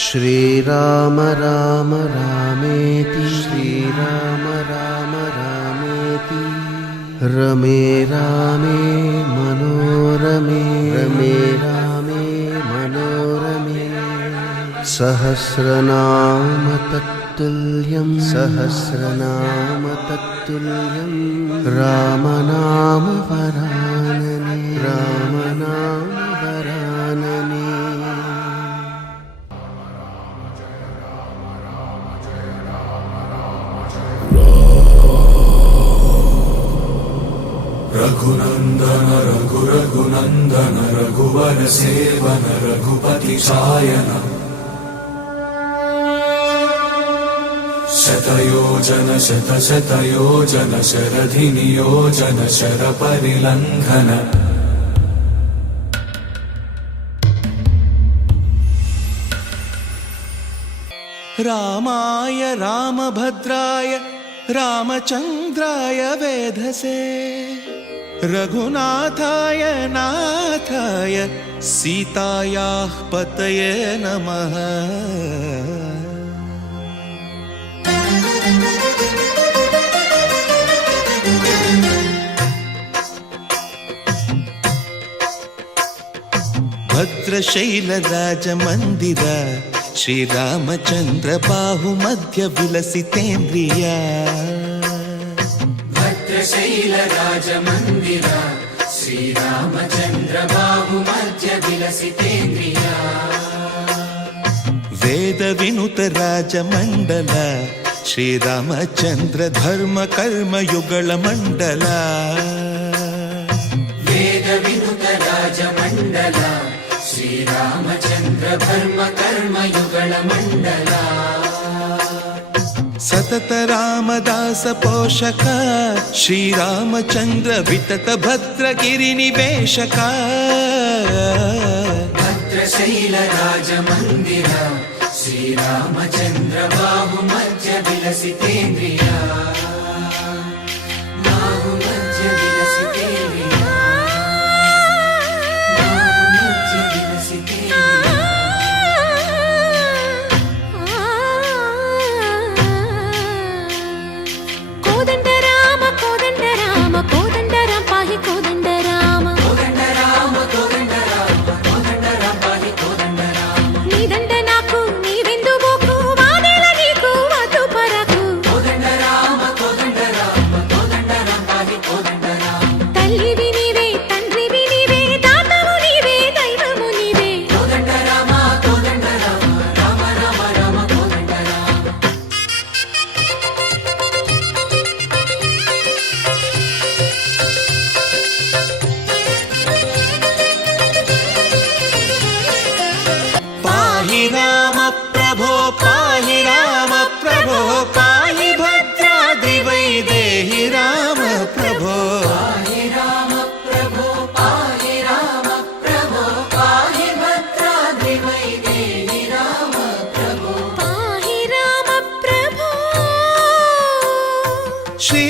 श्रीराम राम रामेति श्रीराम राम रामेति रमे रामे मनोरमे रमे रामे मनोरमे सहस्रनाम तत्तुल्यं सहस्रनाम तत्तुल्यं रामनाम वरानने रामनाम वरानने। रघुनंदन रघुनंदन रघुवर सेवन रघुपति शायन शतयोजन शतशतयोजन शरधि नियोजन शर परिलंघन रामाय रामभद्राय रामचंद्राय वेधसे रघुनाथाय नाथाय सीतायाः पतये नमः। भद्रशैलराजमन्दिर श्रीरामचन्द्र बाहुमध्य विलसितेन्द्रिया भद्रशैलराजमन्दिर श्रीरामचन्द्र बाहुमध्य विलसितेन्द्रिया वेदविनुत राजमण्डल श्रीरामचन्द्र धर्म कर्म युगल मण्डल वेदविनुत राजमण्डल श्रीरामचन्द्र धर्म कर्म युगल मण्डल सतत रामदास पोषक श्रीरामचन्द्र वितत भद्रगिरि निवेशक भद्रशैल राजमन्दिर श्रीरामचन्द्र बाहुमध्य विलसितेन्द्रिया बाहुमध्य विलसितेन्द्रिया बाहुमध्य विलसितेन्द्रिया। कोदंड राम पाहि कोदंड राम कोदंड राम पाहि कोदंड राम नी దండ నాకు నీ విందు బోకు వాదేల నీకు వద్దు పరకు कोदंड राम पाहि कोदंड राम తల్లివి నీవే తండ్రివి నీవే దాతవు నీవే దైవము నీవే कोदंड राम राम राम राम कोदंड राम। पाहि राम प्रभो पाहि भद्राद्रिवैदेहि राम प्रभो पाहि राम प्रभो पाहि भद्राद्रिवैदेहि राम प्रभो పాహి రామ ప్రభో श्री